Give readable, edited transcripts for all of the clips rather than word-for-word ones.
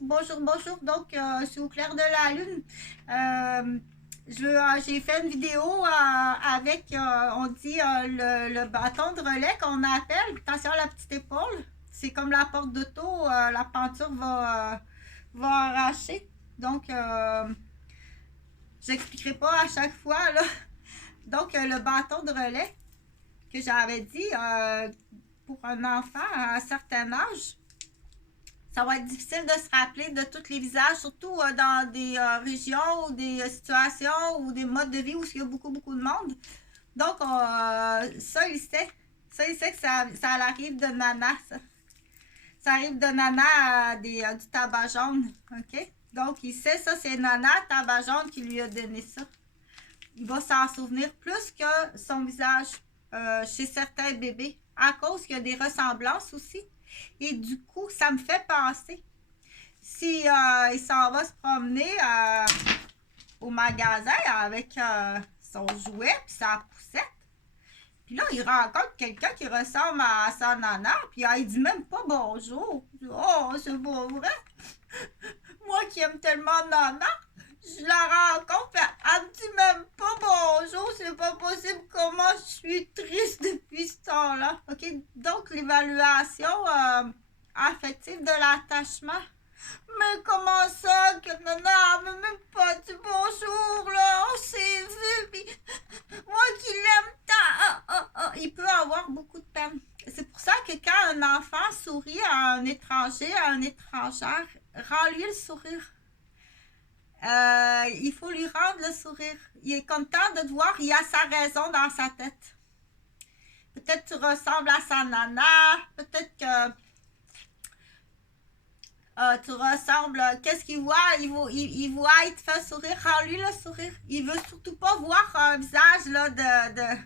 Bonjour, bonjour. Donc, je suis au clair de la lune. J'ai fait une vidéo avec, on dit, le bâton de relais qu'on appelle. Attention à la petite épaule. C'est comme la porte d'auto, la peinture va arracher. Donc, j'expliquerai pas à chaque fois, là. Donc, le bâton de relais que j'avais dit, pour un enfant à un certain âge, ça va être difficile de se rappeler de tous les visages, surtout dans des régions ou des situations ou des modes de vie où il y a beaucoup, beaucoup de monde. Donc, ça, il sait. Ça, il sait que ça arrive de nana, ça. Ça arrive de nana à du tabac jaune, OK? Donc, il sait ça, c'est nana, tabac jaune qui lui a donné ça. Il va s'en souvenir plus que son visage chez certains bébés, à cause qu'il y a des ressemblances aussi. Et du coup, ça me fait penser, si il s'en va se promener au magasin avec son jouet puis sa poussette, puis là, il rencontre quelqu'un qui ressemble à sa nana, puis il dit même pas bonjour. Oh, c'est pas vrai. Moi qui aime tellement nana, je la rencontre, elle me dit même pas bonjour, c'est pas possible, comment je suis triste depuis ce temps-là. OK, donc l'évaluation affective de l'attachement. Mais comment ça que nana m'a même pas dit bonjour, là, on s'est vu, puis moi qui l'aime tant, il peut avoir beaucoup de peine. C'est pour ça que quand un enfant sourit à un étranger, à une étrangère, rends-lui le sourire. Il faut lui rendre le sourire. Il est content de te voir, il a sa raison dans sa tête. Peut-être que tu ressembles à sa nana, peut-être que tu ressembles. Qu'est-ce qu'il voit? Il voit, il te fait sourire, rends-lui le sourire. Il veut surtout pas voir un visage là, de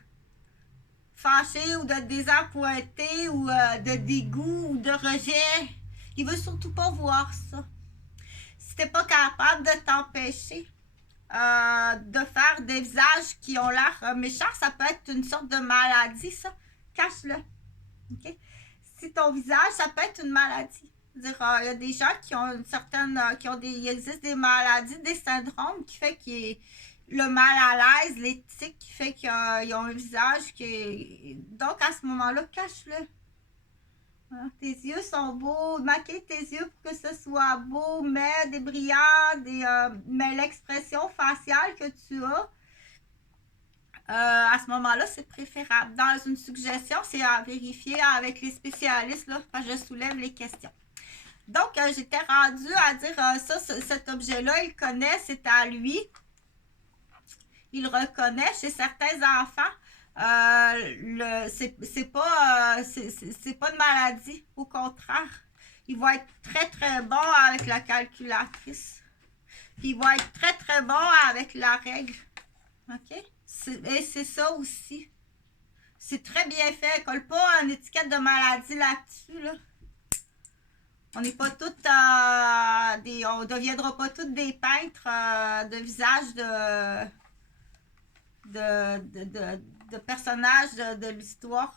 fâché ou de désappointé ou de dégoût ou de rejet. Il veut surtout pas voir ça. Si t'es pas capable de t'empêcher de faire des visages qui ont l'air méchants, ça peut être une sorte de maladie, ça. Cache-le. Okay? Si ton visage, ça peut être une maladie. C'est-à-dire, il y a des gens qui ont une certaine. Il existe des maladies, des syndromes qui fait qu'ils le mal à l'aise, les tics qui fait qu'ils ont un visage qui. Donc à ce moment-là, cache-le. Hein? Tes yeux sont beaux, maquille tes yeux pour que ce soit beau, mais des brillants, mais l'expression faciale que tu as, à ce moment-là, c'est préférable. Dans une suggestion, c'est à vérifier avec les spécialistes, là, parce que je soulève les questions. Donc, j'étais rendue à dire ça, cet objet-là, il connaît, c'est à lui. Il reconnaît chez certains enfants. C'est pas une maladie, au contraire. Il va être très très bon avec la calculatrice. Puis il va être très très bon avec la règle. OK? Et c'est ça aussi. C'est très bien fait. Colle pas une étiquette de maladie là-dessus, là. On n'est pas toutes on ne deviendra pas toutes des peintres de visage de personnages de l'histoire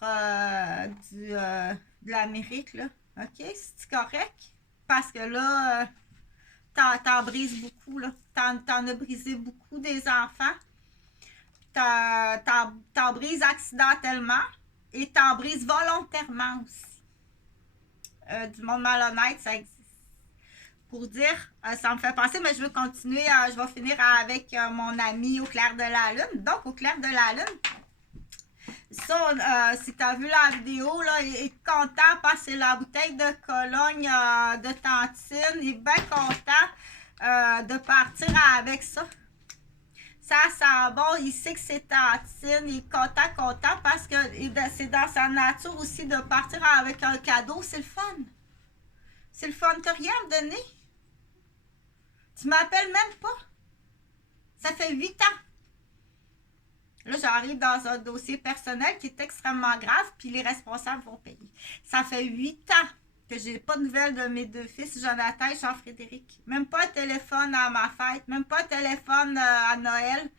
de l'Amérique, là. OK? C'est correct? Parce que là, t'en brises beaucoup, là. T'en as brisé beaucoup des enfants. T'en brises accidentellement et t'en brises volontairement aussi. Du monde malhonnête, ça existe. Pour dire, ça me fait penser, mais je veux continuer, je vais finir avec mon ami au clair de la lune. Donc, au clair de la lune, ça, si tu as vu la vidéo, là, il est content parce que c'est la bouteille de Cologne de Tantine. Il est bien content de partir avec ça. Ça sent bon, il sait que c'est Tantine, il est content parce que c'est dans sa nature aussi de partir avec un cadeau. C'est le fun. C'est le fun. T'as rien à me donner. Tu m'appelles même pas. Ça fait 8 ans. Là, j'arrive dans un dossier personnel qui est extrêmement grave, puis les responsables vont payer. Ça fait 8 ans que j'ai pas de nouvelles de mes deux fils, Jonathan et Jean-Frédéric. Même pas un téléphone à ma fête, même pas un téléphone à Noël,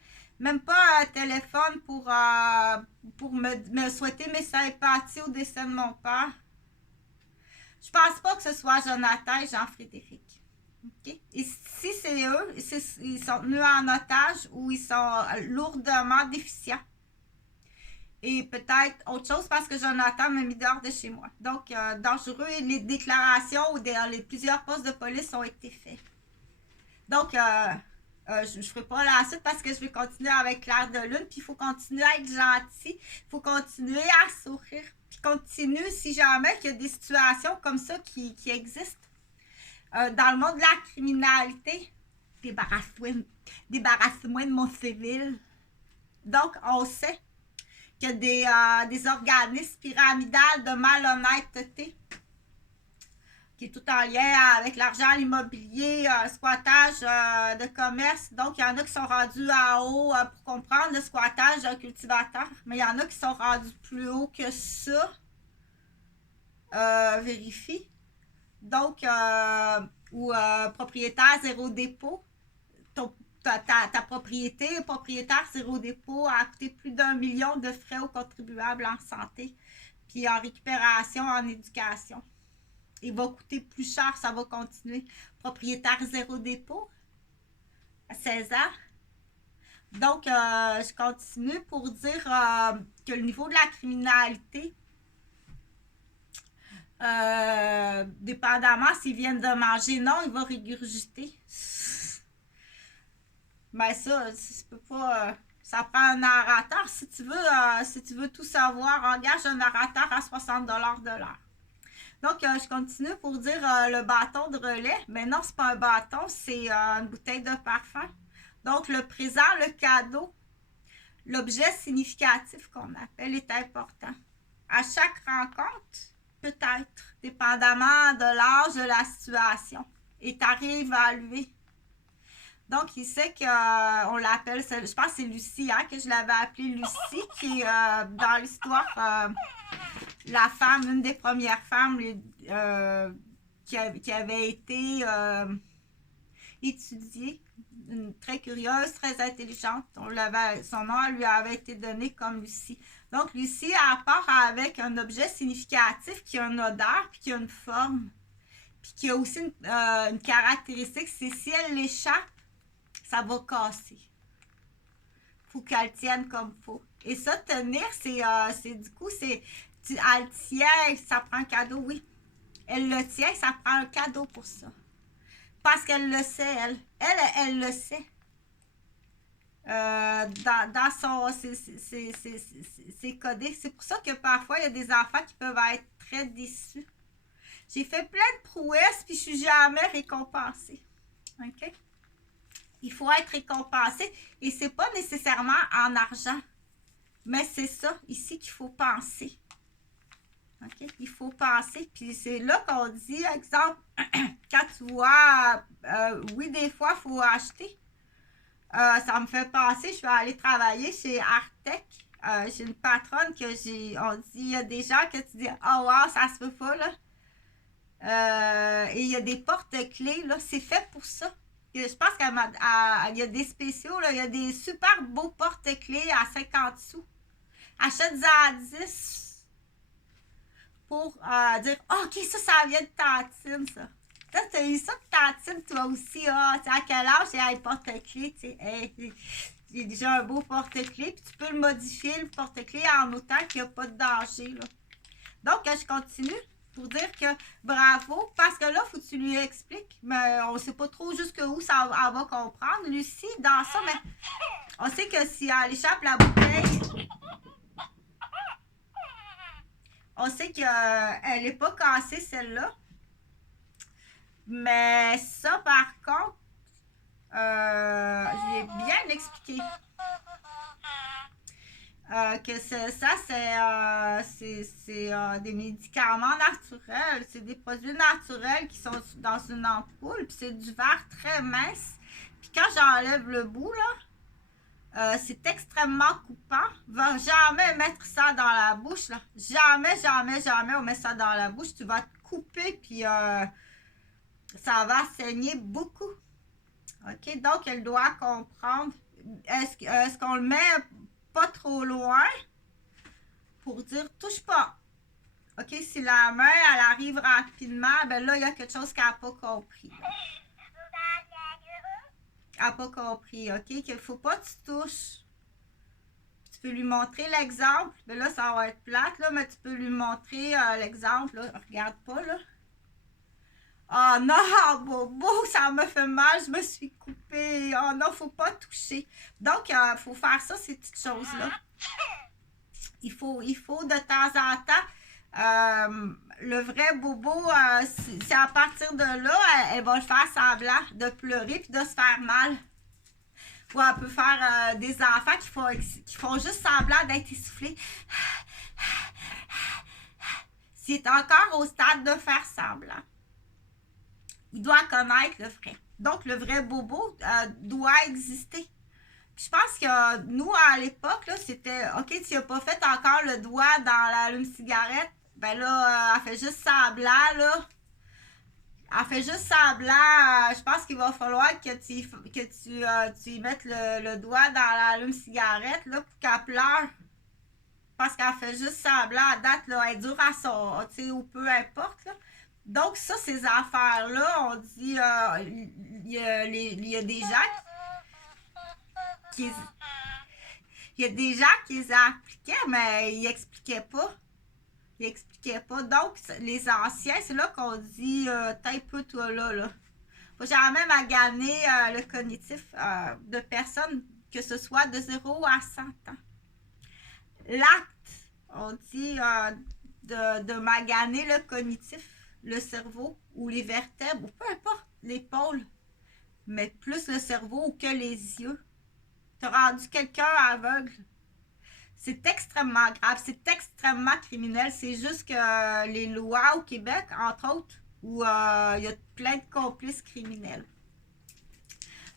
même pas un téléphone pour me souhaiter mes sympathies au décès de mon père. Je pense pas que ce soit Jonathan et Jean-Frédéric. OK? Et si c'est eux, ils sont tenus en otage ou ils sont lourdement déficients. Et peut-être autre chose parce que Jonathan m'a mis dehors de chez moi. Donc, dangereux et les déclarations ou plusieurs postes de police ont été faits. Donc, je ne ferai pas la suite parce que je vais continuer avec Claire de Lune. Puis, il faut continuer à être gentil. Il faut continuer à sourire. Puis, continue si jamais il y a des situations comme ça qui existent. Dans le monde de la criminalité, débarrasse-moi de mon civil. Donc, on sait qu'il y a des organismes pyramidales de malhonnêteté qui est tout en lien avec l'argent, l'immobilier, squattage de commerce. Donc, il y en a qui sont rendus en haut pour comprendre le squattage d'un cultivateur, mais il y en a qui sont rendus plus haut que ça. Vérifie. Donc, ou propriétaire zéro dépôt. Ta propriété, propriétaire zéro dépôt, a coûté plus d'1 million de frais aux contribuables en santé, puis en récupération, en éducation. Il va coûter plus cher, ça va continuer. Propriétaire zéro dépôt, à 16 ans. Donc, je continue pour dire que le niveau de la criminalité, dépendamment s'ils viennent de manger, non, il va régurgiter. Mais ça, tu peux pas. Ça prend un narrateur. Si tu veux tout savoir, engage un narrateur à 60$ de l'heure. Donc, je continue pour dire le bâton de relais. Mais non, c'est pas un bâton, c'est une bouteille de parfum. Donc, le présent, le cadeau, l'objet significatif qu'on appelle est important. À chaque rencontre, peut-être, dépendamment de l'âge de la situation, est à réévaluer. Donc, il sait qu'on l'appelle, je pense que c'est Lucie, hein, que je l'avais appelée Lucie, qui est dans l'histoire la femme, une des premières femmes qui avait été étudiée, très curieuse, très intelligente. Son nom lui avait été donné comme Lucie. Donc, Lucie, elle part avec un objet significatif qui a une odeur puis qui a une forme. Puis qui a aussi une caractéristique, c'est si elle l'échappe, ça va casser. Faut qu'elle tienne comme faut. Et ça, tenir, c'est du coup, elle le tient, ça prend un cadeau, oui. Elle le tient, ça prend un cadeau pour ça. Parce qu'elle le sait, elle. Elle le sait. Dans son... C'est codé. C'est pour ça que parfois, il y a des enfants qui peuvent être très déçus. J'ai fait plein de prouesses, puis je suis jamais récompensée. OK? Il faut être récompensé. Et c'est pas nécessairement en argent. Mais c'est ça, ici, qu'il faut penser. OK? Il faut penser. Puis c'est là qu'on dit, exemple, quand tu vois, oui, des fois, il faut acheter. Ça me fait penser, je vais aller travailler chez Artec. J'ai une patronne que on dit, il y a des gens que tu dis, oh wow, ça se peut pas, là. Et il y a des porte-clés, là. C'est fait pour ça. Je pense qu'il y a des spéciaux, là. Il y a des super beaux porte-clés à 50 sous. Achète-en 10 pour dire, OK, ça vient de Tantine, ça. Tu as eu ça de Tantine, toi aussi. À quel âge j'ai un porte-clés? J'ai déjà un beau porte-clés, puis tu peux le modifier, le porte-clés, en autant qu'il n'y a pas de danger, là. Donc, je continue pour dire que bravo, parce que là, il faut que tu lui expliques, mais on ne sait pas trop jusqu'où ça va comprendre. Lucie, dans ça, mais on sait que si elle échappe la bouteille, on sait qu'elle n'est pas cassée, celle-là. Mais ça, par contre, je l'ai bien expliqué. Que ça, c'est des médicaments naturels. C'est des produits naturels qui sont dans une ampoule. Puis c'est du verre très mince. Puis quand j'enlève le bout, là, c'est extrêmement coupant. Va jamais mettre ça dans la bouche, là. Jamais, jamais, jamais on met ça dans la bouche. Tu vas te couper, puis ça va saigner beaucoup. OK? Donc, elle doit comprendre. Est-ce qu'on le met pas trop loin pour dire touche pas? OK? Si la main, elle arrive rapidement, ben là, il y a quelque chose qu'elle n'a pas compris. Elle n'a pas compris, OK? Qu'il ne faut pas que tu touches. Tu peux lui montrer l'exemple. Mais là, ça va être plate, là, mais tu peux lui montrer l'exemple. Là. Regarde pas, là. Oh non, Bobo, ça me fait mal, je me suis coupée. Oh non, faut pas toucher. Donc, il faut faire ça, ces petites choses-là. Il faut de temps en temps, le vrai Bobo, c'est à partir de là, elle va le faire semblant de pleurer puis de se faire mal. Ou elle peut faire des enfants qui font juste semblant d'être essoufflés. S'il est encore au stade de faire semblant, il doit connaître le vrai. Donc, le vrai Bobo doit exister. Puis je pense que nous, à l'époque, là, c'était OK, tu n'as pas fait encore le doigt dans l'allume-cigarette. Ben là, elle fait juste semblant, là. Elle fait juste semblant. Je pense qu'il va falloir que tu y mettes le doigt dans l'allume-cigarette, là, pour qu'elle pleure. Parce qu'elle fait juste semblant à date, là, elle est dure à son, tu sais, ou peu importe, là. Donc, ça, ces affaires-là, on dit, il y a des gens qui... Il y a des gens qui les appliquaient, mais ils n'expliquaient pas. Ils n'expliquaient pas. Donc, les anciens, c'est là qu'on dit, t'as un peu toi là. Faut jamais maganer le cognitif de personnes, que ce soit de 0 à 100 ans. L'acte, on dit, de maganer le cognitif, le cerveau ou les vertèbres, ou peu importe, l'épaule, mais plus le cerveau que les yeux. T'as rendu quelqu'un aveugle. C'est extrêmement grave, c'est extrêmement criminel. C'est juste que les lois au Québec, entre autres, où il y a plein de complices criminels.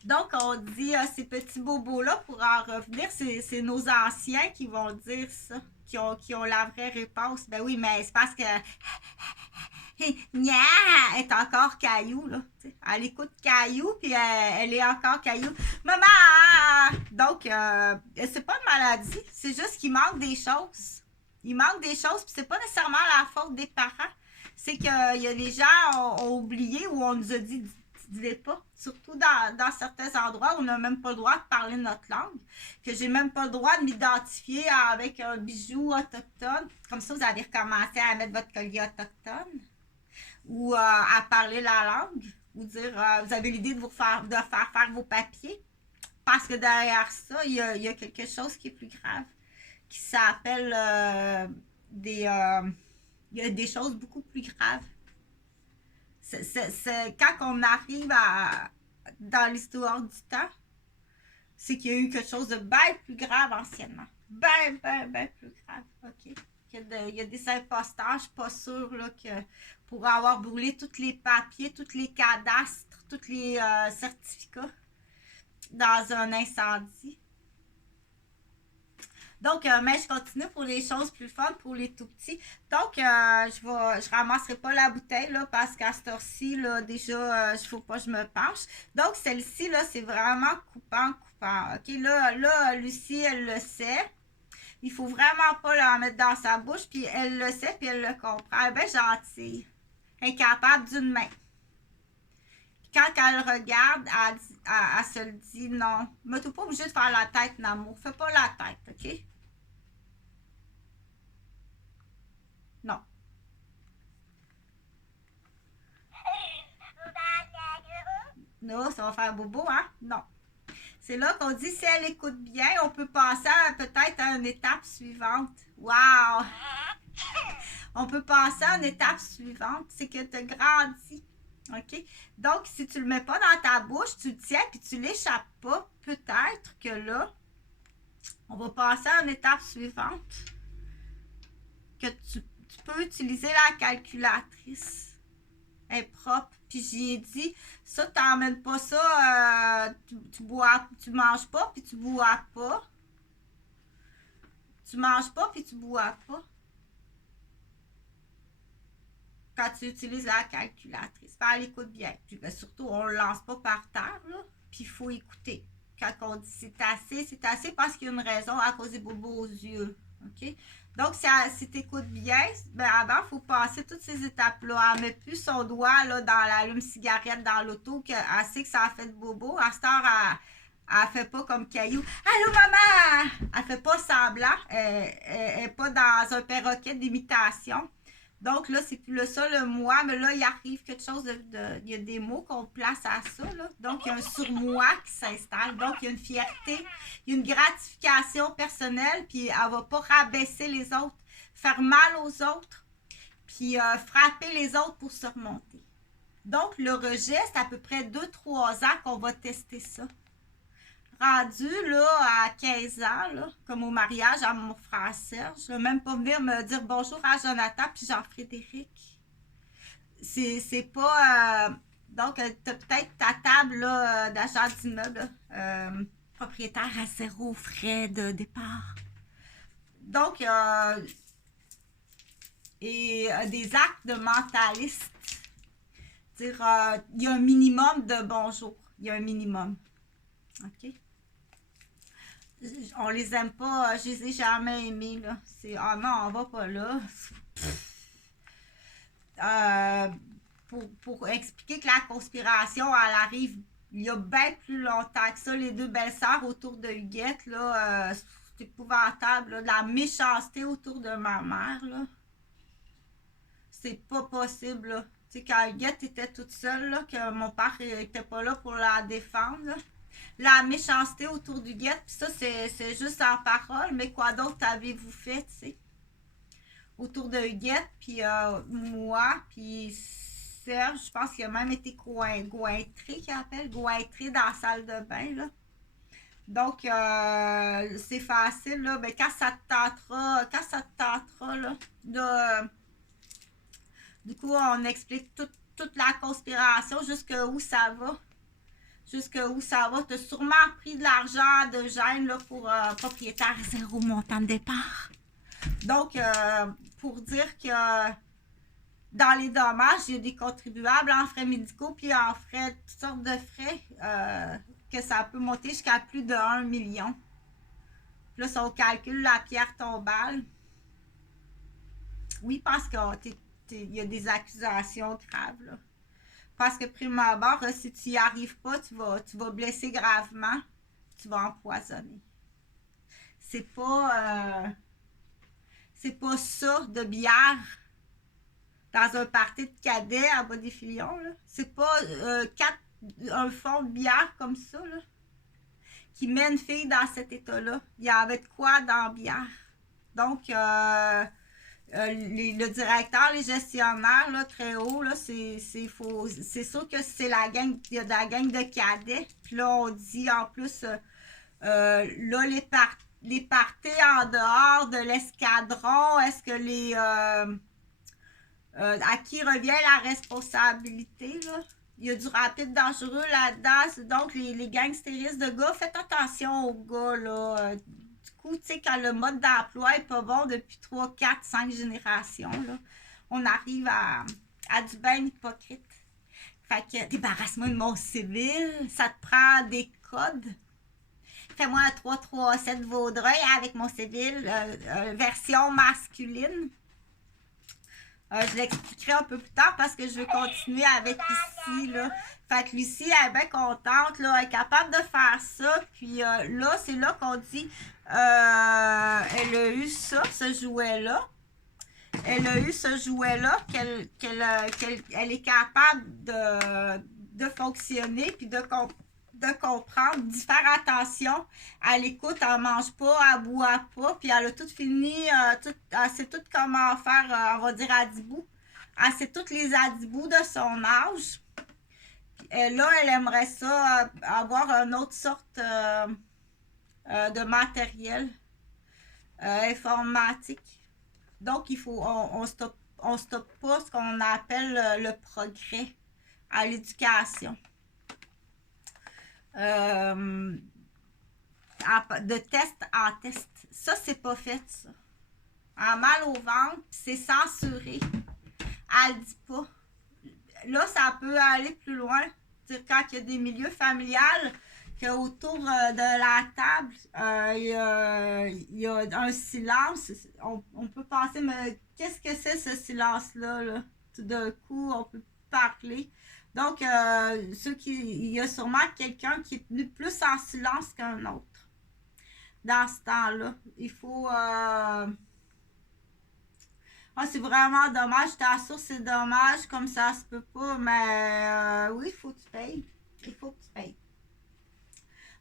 Donc, on dit ces petits bobos-là, pour en revenir, c'est nos anciens qui vont dire ça, qui ont la vraie réponse. Ben oui, mais c'est parce que Nya est encore Caillou, là. T'sais. Elle écoute Caillou, puis elle est encore Caillou. Maman! Donc, c'est pas une maladie, c'est juste qu'il manque des choses. Il manque des choses, puis c'est pas nécessairement la faute des parents. C'est que les gens ont oublié ou on nous a dit dis-les pas. Surtout dans certains endroits où on n'a même pas le droit de parler notre langue. Que j'ai même pas le droit de m'identifier avec un bijou autochtone. Comme ça, vous avez recommencé à mettre votre collier autochtone. Ou à parler la langue, ou dire vous avez l'idée de faire vos papiers, parce que derrière ça, il y a quelque chose qui est plus grave, qui s'appelle il y a des choses beaucoup plus graves. C'est quand on arrive dans l'histoire du temps, c'est qu'il y a eu quelque chose de bien plus grave anciennement. Bien plus grave, OK? Il y a des imposteurs, je ne suis pas sûre là, que pour avoir brûlé tous les papiers, tous les cadastres, tous les certificats dans un incendie. Donc, mais je continue pour les choses plus fun, pour les tout petits. Donc, je ramasserai pas la bouteille, là, parce qu'à cette heure-ci, là, déjà, il ne faut pas que je me penche. Donc, celle-ci, là, c'est vraiment coupant. OK, là, Lucie, elle le sait. Il faut vraiment pas la mettre dans sa bouche, puis elle le sait, puis elle le comprend. Elle est bien gentille. Incapable d'une main. Quand elle regarde, elle se le dit non. Mais tu n'es pas obligé de faire la tête, Namo. Fais pas la tête, OK? Non. Non, ça va faire bobo, hein? Non. C'est là qu'on dit, si elle écoute bien, on peut passer peut-être à une étape suivante. Wow! On peut passer à une étape suivante. C'est que tu as grandi. OK? Donc, si tu ne le mets pas dans ta bouche, tu le tiens puis tu ne l'échappes pas, peut-être que là, on va passer à une étape suivante. Que tu peux utiliser la calculatrice. Elle est propre. Puis j'y ai dit, ça, tu n'emmènes pas ça, tu manges pas, puis tu bois pas. Tu manges pas, puis tu bois pas. Quand tu utilises la calculatrice. Elle écoute bien. Puis ben, surtout, on ne le lance pas par terre, là. Puis il faut écouter. Quand on dit c'est assez parce qu'il y a une raison à cause des bobos aux yeux. OK? Donc, si tu écoutes bien, ben avant, il faut passer toutes ces étapes-là. Elle ne met plus son doigt là, dans l'allume-cigarette dans l'auto, qu'elle sait que ça a fait de bobo. À cette heure, elle ne fait pas comme Caillou. Allô, maman! Elle ne fait pas semblant. Elle n'est pas dans un perroquet d'imitation. Donc là, c'est plus ça le moi, mais là, il arrive quelque chose il y a des mots qu'on place à ça, là. Donc, il y a un surmoi qui s'installe. Donc, il y a une fierté, il y a une gratification personnelle, puis elle va pas rabaisser les autres, faire mal aux autres, puis frapper les autres pour se remonter. Donc, le rejet, c'est à peu près 2-3 ans qu'on va tester ça. Rendu là à 15 ans, là, comme au mariage à mon frère Serge, je ne même pas venir me dire bonjour à Jonathan puis Jean-Frédéric. C'est pas. Donc, tu as peut-être ta table d'achat d'immeuble, propriétaire à 0 frais de départ. Donc, et des actes de mentaliste. Dire, il y a un minimum de bonjour. Il y a un minimum. OK? On les aime pas, je les ai jamais aimés, là. C'est, ah non, on va pas là. Pour expliquer que la conspiration, elle arrive il y a bien plus longtemps que ça. Les deux belles-sœurs autour de Huguette, là, c'est épouvantable, là. De la méchanceté autour de ma mère, là. C'est pas possible, là. Tu sais, quand Huguette était toute seule, là, que mon père était pas là pour la défendre, là. La méchanceté autour du guette, puis ça, c'est juste en parole, mais quoi d'autre avez-vous fait, tu sais? Autour de Huguette, puis moi, puis Serge, je pense qu'il a même été gointré, qu'il appelle, gointré dans la salle de bain, là. Donc, c'est facile, là, ben, quand ça te tentera, là, du coup, on explique toute la conspiration, jusqu'où ça va. Jusqu'où ça va. Tu as sûrement pris de l'argent de Gênes là, pour propriétaire 0 montant de départ. Donc, pour dire que dans les dommages, il y a des contribuables en frais médicaux puis en frais, toutes sortes de frais, que ça peut monter jusqu'à plus de 1 million. Puis là, si on calcule la pierre tombale, oui, parce qu'il y a des accusations graves, là. Parce que prime abord, si tu n'y arrives pas, tu vas blesser gravement, tu vas empoisonner. C'est pas ça de bière dans un party de cadets à bas des filions. C'est pas un fond de bière comme ça là, qui met une fille dans cet état-là. Il y avait de quoi dans la bière. Donc, le directeur, les gestionnaires, là, très haut, là, c'est sûr que c'est la gang, il y a de la gang de cadets. Puis là, on dit en plus, là, les parties en dehors de l'escadron, est-ce que à qui revient la responsabilité, là? Il y a du rapide dangereux là-dedans. Donc, les gangstéristes de gars, faites attention aux gars, là. Tu sais, quand le mode d'emploi n'est pas bon depuis 3, 4, 5 générations, là, on arrive à du bien hypocrite. Fait que débarrasse-moi de mon civil, ça te prend des codes. Fais-moi un 337 Vaudreuil avec mon civil, version masculine. Je l'expliquerai un peu plus tard parce que je vais continuer avec Lucie, là. Fait que Lucie, elle est bien contente, là. Elle est capable de faire ça. Puis là, c'est là qu'on dit elle a eu ça, ce jouet-là. Elle a eu ce jouet-là qu'elle est capable de fonctionner puis de comprendre, d'y faire attention. Elle écoute, elle mange pas, elle boit pas, puis elle a tout fini, elle sait tout comment faire, on va dire, adibou. Elle sait toutes les adibous de son âge. Puis, là, elle aimerait ça, avoir une autre sorte de matériel informatique. Donc, on stoppe pas ce qu'on appelle le progrès à l'éducation. De test en test. Ça, c'est pas fait, ça. En mal au ventre, c'est censuré. Elle le dit pas. Là, ça peut aller plus loin. Quand il y a des milieux familiales qu'autour de la table, il y a un silence. On peut penser, mais qu'est-ce que c'est ce silence-là? Là? Tout d'un coup, on peut parler. Donc, il y a sûrement quelqu'un qui est tenu plus en silence qu'un autre dans ce temps-là. Il faut... Ah, c'est vraiment dommage. Je t'assure, c'est dommage. Comme ça se peut pas. Mais oui, il faut que tu payes. Il faut que tu payes.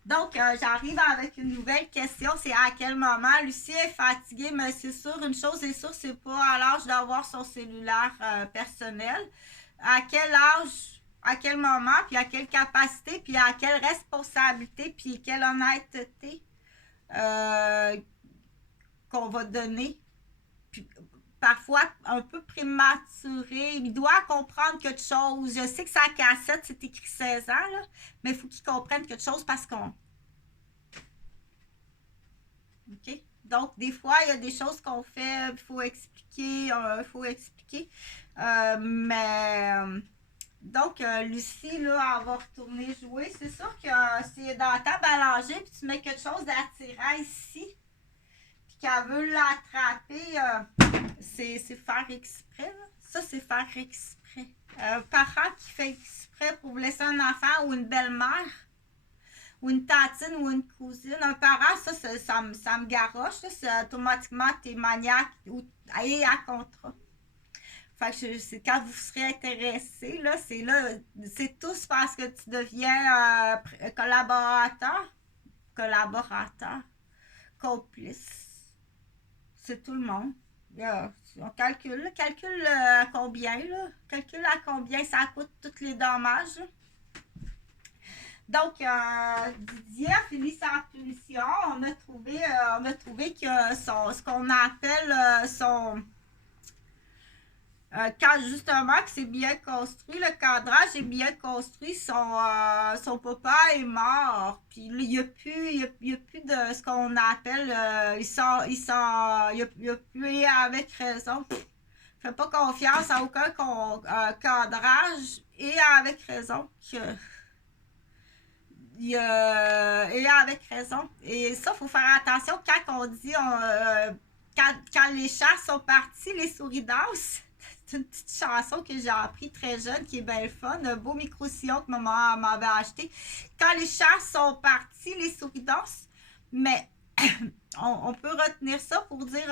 Donc, j'arrive avec une nouvelle question. C'est à quel moment Lucie est fatiguée, mais c'est sûr, une chose est sûre, c'est pas à l'âge d'avoir son cellulaire personnel. À quel âge, à quel moment, puis à quelle capacité, puis à quelle responsabilité, puis quelle honnêteté qu'on va donner. Puis, parfois un peu prématuré. Il doit comprendre quelque chose. Je sais que sa cassette, c'est écrit 16 ans, là, mais il faut qu'il comprenne quelque chose parce qu'on... OK? Donc, des fois, il y a des choses qu'on fait, il faut expliquer, donc, Lucie, là, elle va retourner jouer. C'est sûr que c'est dans la table à langer, puis tu mets quelque chose d'attirant ici, puis qu'elle veut l'attraper, c'est faire exprès. Là. Ça, c'est faire exprès. Un parent qui fait exprès pour laisser un enfant ou une belle-mère, ou une tantine ou une cousine. Un parent, ça me garoche. C'est automatiquement t'es maniaque ou à contrat. Fait que c'est quand vous serez intéressé, là, c'est tous parce que tu deviens collaborateur, complice. C'est tout le monde. On calcule à combien, là. Calcule à combien ça coûte tous les dommages. Là. Donc, Didier a fini sa punition. On a trouvé que ce qu'on appelle son... quand justement que c'est bien construit, le cadrage est bien construit, son papa est mort. Puis il n'y a plus de ce qu'on appelle, il a plus avec raison. Fais pas confiance à aucun cadrage et avec raison que et avec raison. Et ça, il faut faire attention quand on dit quand les chats sont partis, les souris dansent. C'est une petite chanson que j'ai appris très jeune, qui est bien fun. Un beau micro-sillon que maman m'avait acheté. Quand les chats sont partis, les souris dansent. Mais on peut retenir ça pour dire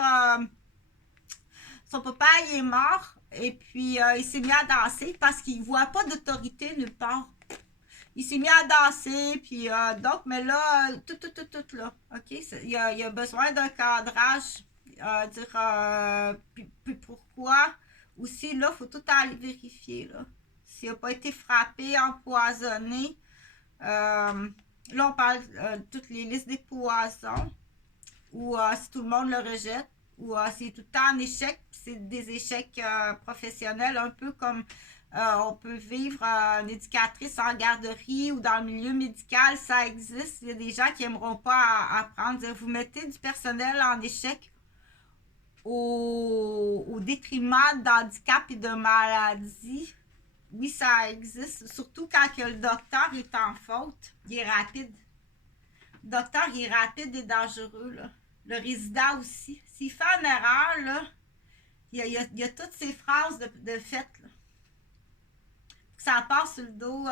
son papa il est mort et puis il s'est mis à danser parce qu'il ne voit pas d'autorité nulle part. Il s'est mis à danser, puis donc, mais là, tout là, OK? Il y a besoin d'un cadrage, puis pourquoi? Aussi, là, il faut tout aller vérifier, là. S'il n'a pas été frappé, empoisonné, là, on parle de toutes les listes des poisons, ou si tout le monde le rejette, ou c'est tout le temps en échec, c'est des échecs professionnels, un peu comme on peut vivre une éducatrice en garderie ou dans le milieu médical, ça existe. Il y a des gens qui n'aimeront pas apprendre. Vous mettez du personnel en échec au détriment d'handicap et de maladie. Oui, ça existe. Surtout quand que le docteur est en faute. Il est rapide. Le docteur, il est rapide et dangereux. Là. Le résident aussi. S'il fait une erreur, là, il y a toutes ces phrases de fait. Là. Ça passe sur le dos,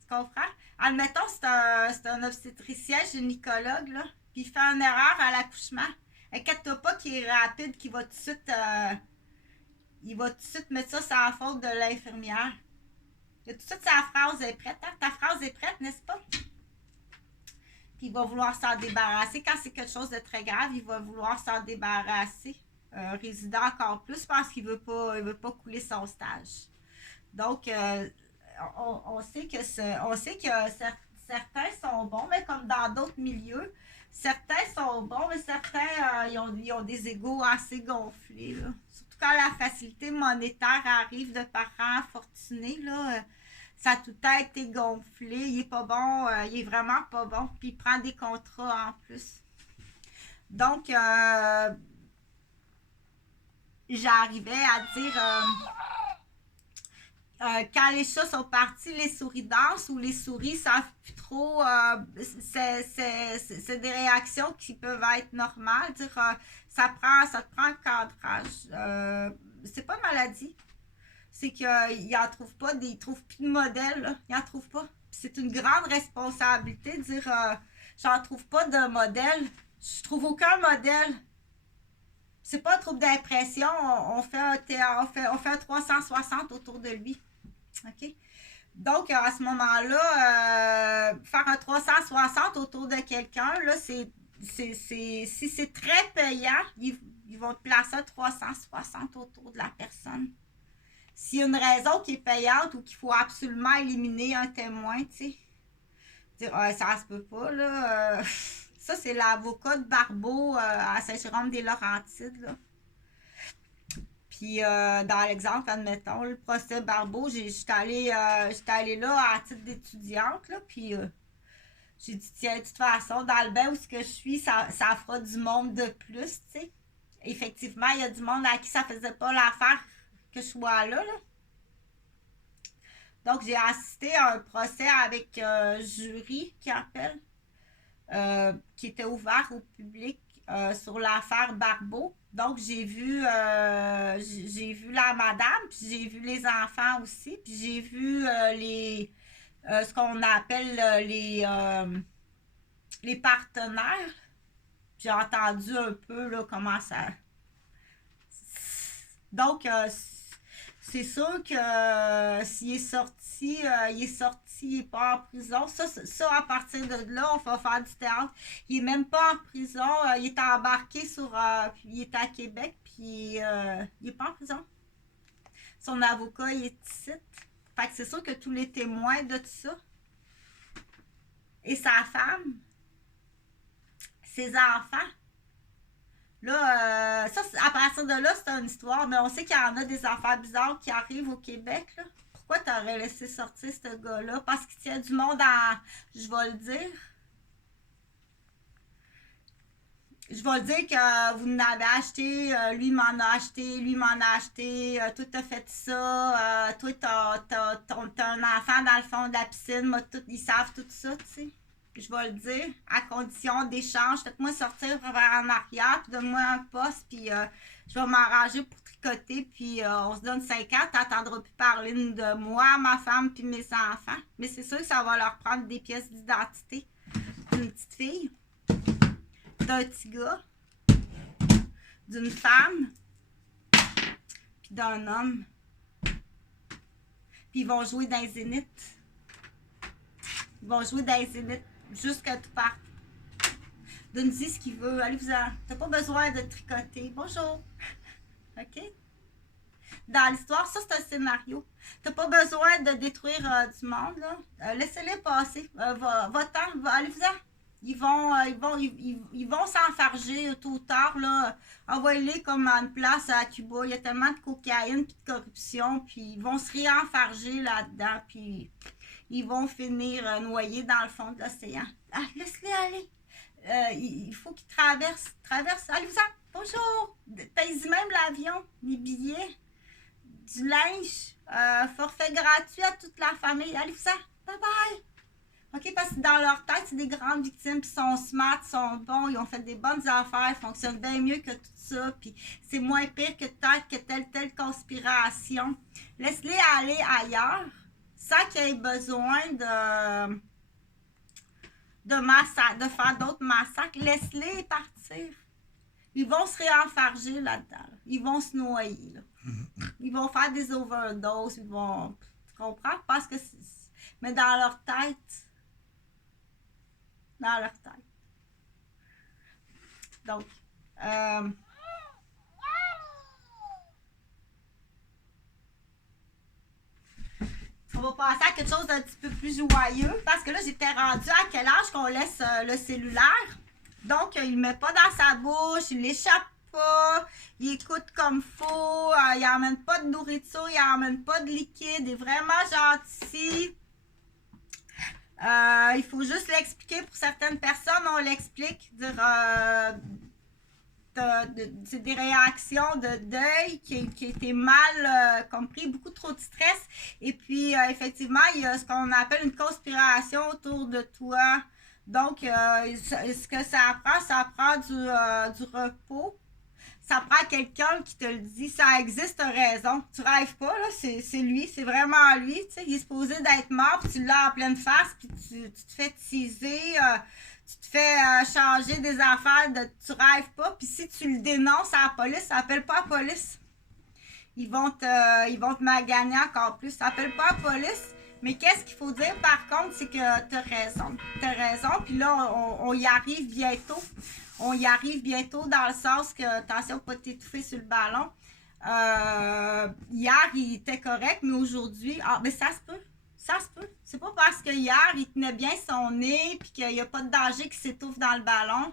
tu comprends? Admettons, c'est un obstétricien gynécologue, là, puis il fait une erreur à l'accouchement. Inquiète-toi pas qu'il est rapide, qu'il va tout de suite, il va tout de suite mettre ça sur la faute de l'infirmière. Tout de suite, sa phrase est prête. Hein? Ta phrase est prête, n'est-ce pas? Puis il va vouloir s'en débarrasser. Quand c'est quelque chose de très grave, il va vouloir s'en débarrasser. Résident encore plus parce qu'il veut pas couler son stage. Donc, on sait que certains sont bons, mais comme dans d'autres milieux, certains sont bons, mais certains ils ont des égos assez gonflés. Là. Surtout quand la facilité monétaire arrive de parents fortunés, là, ça a tout a été gonflé. Il est pas bon, il est vraiment pas bon. Puis il prend des contrats en plus. Donc, j'arrivais à dire... quand les chats sont partis, les souris dansent ou les souris savent plus trop. C'est des réactions qui peuvent être normales. Dire, ça te prend un cadrage. C'est pas une maladie. C'est qu'ils n'en trouvent pas, ils trouvent plus de modèles. Là. Ils n'en trouvent pas. C'est une grande responsabilité de dire j'en trouve pas de modèle. Je trouve aucun modèle. C'est pas un trouble d'impression. On fait un 360 autour de lui. OK? Donc, à ce moment-là, faire un 360 autour de quelqu'un, là, si c'est très payant, ils vont te placer un 360 autour de la personne. S'il y a une raison qui est payante ou qu'il faut absolument éliminer un témoin, tu sais, dire ça se peut pas, là. Ça, c'est l'avocat de Barbeau à Saint-Jérôme-des-Laurentides, là. Puis, dans l'exemple, admettons, le procès Barbeau, j'étais allée là à titre d'étudiante, là, puis j'ai dit, tiens, de toute façon, dans le bain où ce que je suis, ça fera du monde de plus, tu sais. Effectivement, il y a du monde à qui ça faisait pas l'affaire que je sois là, là. Donc, j'ai assisté à un procès avec jury qui appelle, qui était ouvert au public sur l'affaire Barbeau. Donc, j'ai vu la madame, puis j'ai vu les enfants aussi, puis j'ai vu ce qu'on appelle les partenaires. J'ai entendu un peu là, comment ça... Donc, c'est sûr que s'il est sorti, il n'est pas en prison. Ça, à partir de là, on va faire du théâtre. Il n'est même pas en prison. Il est embarqué puis il est à Québec, puis il n'est pas en prison. Son avocat, il est ici. Fait que c'est sûr que tous les témoins de tout ça, et sa femme, ses enfants, là, ça, à partir de là, c'est une histoire, mais on sait qu'il y en a des affaires bizarres qui arrivent au Québec, là. Pourquoi t'aurais laissé sortir ce gars-là? Parce qu'il tient du monde à... Je vais le dire. Je vais le dire que vous n'avez acheté, lui m'en a acheté, lui m'en a acheté, toi t'as fait ça, toi t'as un enfant dans le fond de la piscine, ils savent tout ça, tu sais. Je vais le dire, à condition d'échange. Faites-moi sortir vers en arrière, puis donne-moi un poste, puis je vais m'arranger pour tricoter, puis on se donne 5 ans, t'entendras plus parler de moi, ma femme, puis mes enfants. Mais c'est sûr que ça va leur prendre des pièces d'identité d'une petite fille, d'un petit gars, d'une femme, puis d'un homme. Puis ils vont jouer dans les zéniths. Ils vont jouer dans les zéniths jusqu'à tout part. Donne-y ce qu'il veut. Allez-vous-en. T'as pas besoin de tricoter. Bonjour. OK? Dans l'histoire, ça, c'est un scénario. T'as pas besoin de détruire du monde, là. Laissez-les passer. Va-t'en. Allez-vous-en. Ils vont s'enfarger tôt ou tard, là. Envoyez-les comme à une place à Cuba. Il y a tellement de cocaïne et de corruption. Puis ils vont se réenfarger là-dedans. Puis ils vont finir noyés dans le fond de l'océan. Ah, laisse-les aller. Il faut qu'ils traversent. Allez-vous-en. Bonjour. Paye-y même l'avion, les billets, du linge, forfait gratuit à toute la famille. Allez-vous-en. Bye-bye. OK, parce que dans leur tête, c'est des grandes victimes, puis sont smart, sont bons, ils ont fait des bonnes affaires, ils fonctionnent bien mieux que tout ça, puis c'est moins pire que peut-être que telle conspiration. Laisse-les aller ailleurs, sans qu'ils aient besoin de faire d'autres massacres. Laisse-les partir. Ils vont se réenfarger là-dedans. Ils vont se noyer. Là. Ils vont faire des overdoses. Ils vont... Tu comprends? Parce que... Mais dans leur tête... Donc... On va passer à quelque chose d'un petit peu plus joyeux. Parce que là, j'étais rendue à quel âge qu'on laisse le cellulaire. Donc, il ne met pas dans sa bouche, il l'échappe pas, il écoute comme faut, il n'emmène pas de nourriture, il n'emmène pas de liquide, il est vraiment gentil. Il faut juste l'expliquer pour certaines personnes, on l'explique, dire c'est des réactions de deuil qui étaient mal compris, beaucoup trop de stress. Et puis, effectivement, il y a ce qu'on appelle une conspiration autour de toi. Donc, ce que ça prend du repos. Ça prend quelqu'un qui te le dit, ça existe, raison. Tu rêves pas, là, c'est lui, c'est vraiment lui. Tu sais, il est supposé d'être mort, puis tu l'as en pleine face, puis tu te fais teaser, tu te fais changer des affaires, tu rêves pas, puis si tu le dénonces à la police, ça appelle pas la police. Ils vont te maganer encore plus. Ça appelle pas la police. Mais qu'est-ce qu'il faut dire par contre, c'est que t'as raison. T'as raison, puis là, on y arrive bientôt. On y arrive bientôt dans le sens que, attention, pas t'étouffer sur le ballon. Hier, il était correct, mais aujourd'hui, mais ça se peut. Ça se peut. C'est pas parce que hier, il tenait bien son nez puis qu'il n'y a pas de danger qu'il s'étouffe dans le ballon.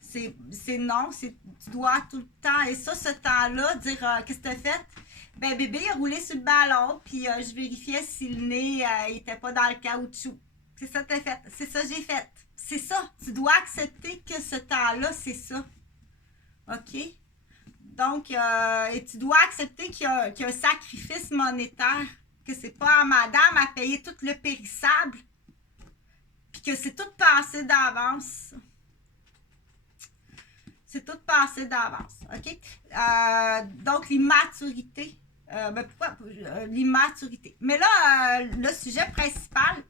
C'est non, tu dois tout le temps, et ça, ce temps-là, dire qu'est-ce que tu as fait? Ben, bébé, il a roulé sur le ballon, puis je vérifiais si le nez n'était pas dans le caoutchouc. C'est ça que tu as fait. C'est ça que j'ai fait. C'est ça. Tu dois accepter que ce temps-là, c'est ça. OK? Donc, et tu dois accepter qu'il y a un sacrifice monétaire, que c'est pas à madame à payer tout le périssable, puis que c'est tout passé d'avance. C'est tout passé d'avance, OK? Donc, l'immaturité. Pourquoi? L'immaturité. Mais là, le sujet principal,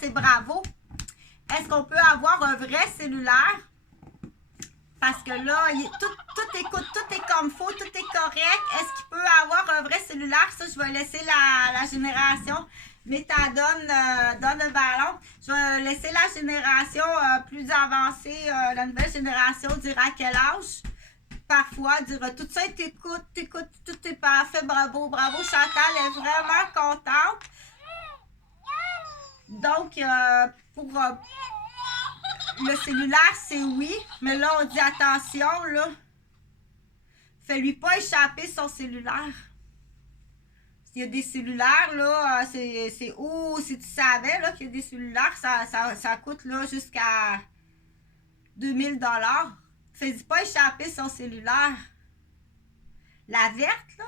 c'est bravo. Est-ce qu'on peut avoir un vrai cellulaire? Parce que là, tout écoute, tout est comme faux, tout est correct. Est-ce qu'il peut avoir un vrai cellulaire? Ça, je vais laisser la génération. Mais t'as donne le ballon. Je vais laisser la génération plus avancée, la nouvelle génération dire à quel âge. Parfois, dire tout ça, t'écoutes, tout est parfait, bravo, Chantal est vraiment contente. Donc, pour le cellulaire, c'est oui, mais là, on dit attention, là, fais-lui pas échapper son cellulaire. Il y a des cellulaires, là, c'est où, si tu savais, là, qu'il y a des cellulaires, ça coûte, là, jusqu'à 2000 $. Fais-y pas échapper son cellulaire. La verte, là,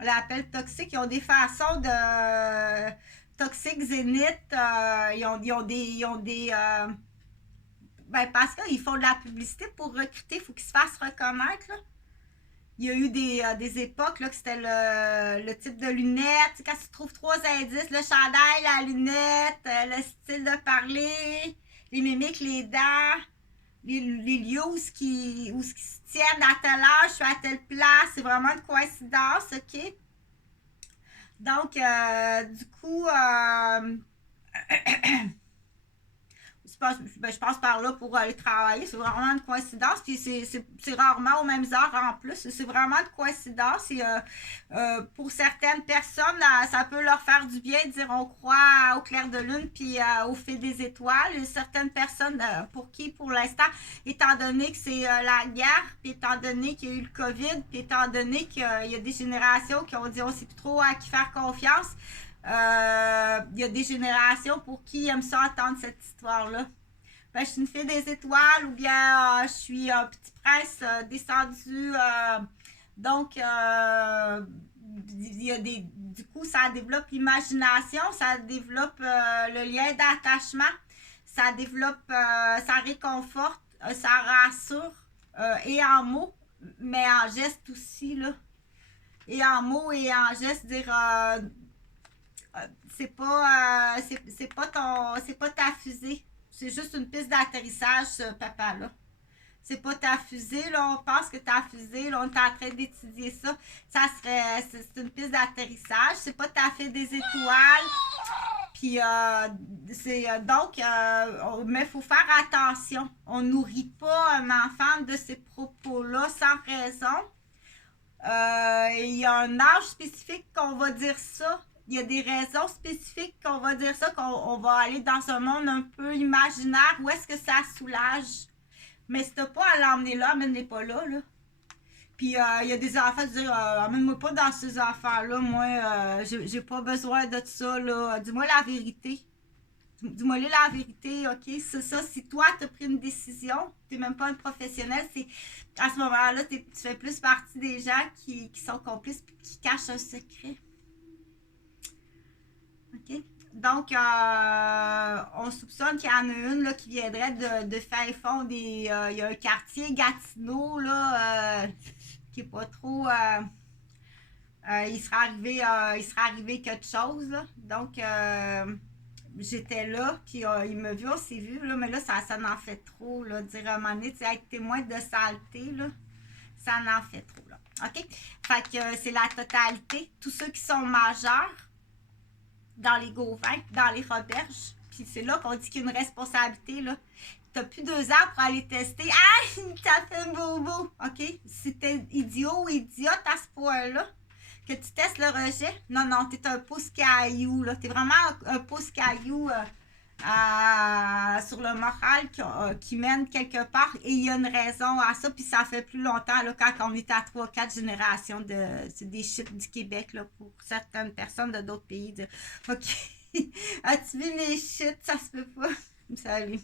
on l'appelle toxique. Ils ont des façons de... Toxique, Zénith, ils ont des ben, parce qu'ils font de la publicité pour recruter. Il faut qu'ils se fassent reconnaître, là. Il y a eu des époques là, que c'était le type de lunettes. Quand tu trouves 3 indices, le chandail, la lunette, le style de parler, les mimiques, les dents, les lieux où ce qui se tiennent à tel âge, je suis à telle place. C'est vraiment une coïncidence, OK? Donc, du coup, je passe par là pour aller travailler. C'est vraiment une coïncidence. Puis c'est rarement aux mêmes heures en plus. C'est vraiment une coïncidence. Et, pour certaines personnes, ça peut leur faire du bien de dire on croit au clair de lune puis au fait des étoiles. Et certaines personnes pour qui, pour l'instant, étant donné que c'est la guerre, puis étant donné qu'il y a eu le COVID, puis étant donné qu'il y a des générations qui ont dit on ne sait plus trop à qui faire confiance. Il y a des générations pour qui aiment ça entendre cette histoire-là. Ben, je suis une fille des étoiles ou bien je suis un petit prince descendu. Donc, il y a du coup, ça développe l'imagination, ça développe le lien d'attachement, ça développe, ça réconforte, ça rassure, et en mots, mais en geste aussi, là. Et en mots et en geste, dire... c'est pas ta fusée. C'est juste une piste d'atterrissage, ce papa-là. C'est pas ta fusée, là. On pense que ta fusée, là, on est en train d'étudier ça. C'est une piste d'atterrissage. C'est pas ta fille des étoiles. Puis, mais il faut faire attention. On nourrit pas un enfant de ces propos-là sans raison. Il y a un âge spécifique qu'on va dire ça. Il y a des raisons spécifiques qu'on va dire ça, qu'on va aller dans un monde un peu imaginaire où est-ce que ça soulage. Mais si t'as pas à l'emmener là, amène-les pas là, là. Puis il y a des enfants qui disent amène-moi pas dans ces enfants-là, moi j'ai pas besoin de ça, là. Dis-moi la vérité. dis-moi la vérité, OK? C'est ça, si toi, tu as pris une décision, tu n'es même pas un professionnel, c'est à ce moment-là, tu fais plus partie des gens qui sont complices et qui cachent un secret. OK? Donc, on soupçonne qu'il y en a une là, qui viendrait de fin fond des. Il y a un quartier Gatineau là, qui est pas trop. Il serait arrivé quelque chose. Là. Donc, j'étais là, puis il m'a vu, on s'est vu, là, mais là, ça en fait trop. Là, dire à un moment donné, être témoin de saleté, là, ça en fait trop. Là. OK? Fait que c'est la totalité. Tous ceux qui sont majeurs, dans les Gauvins, dans les Roberges. Puis c'est là qu'on dit qu'il y a une responsabilité. Là. T'as plus 2 ans pour aller tester. Ah, t'as fait un bobo. OK? Si t'es idiot ou idiote à ce point-là, que tu testes le rejet, non, non, t'es un pouce caillou. Là. T'es vraiment un pouce caillou sur le moral qui mène quelque part. Et il y a une raison à ça. Puis ça fait plus longtemps là, quand on est à 3-4 générations c'est des shit du Québec là, pour certaines personnes de d'autres pays. OK. As-tu vu les shit? Ça se peut pas. Salut.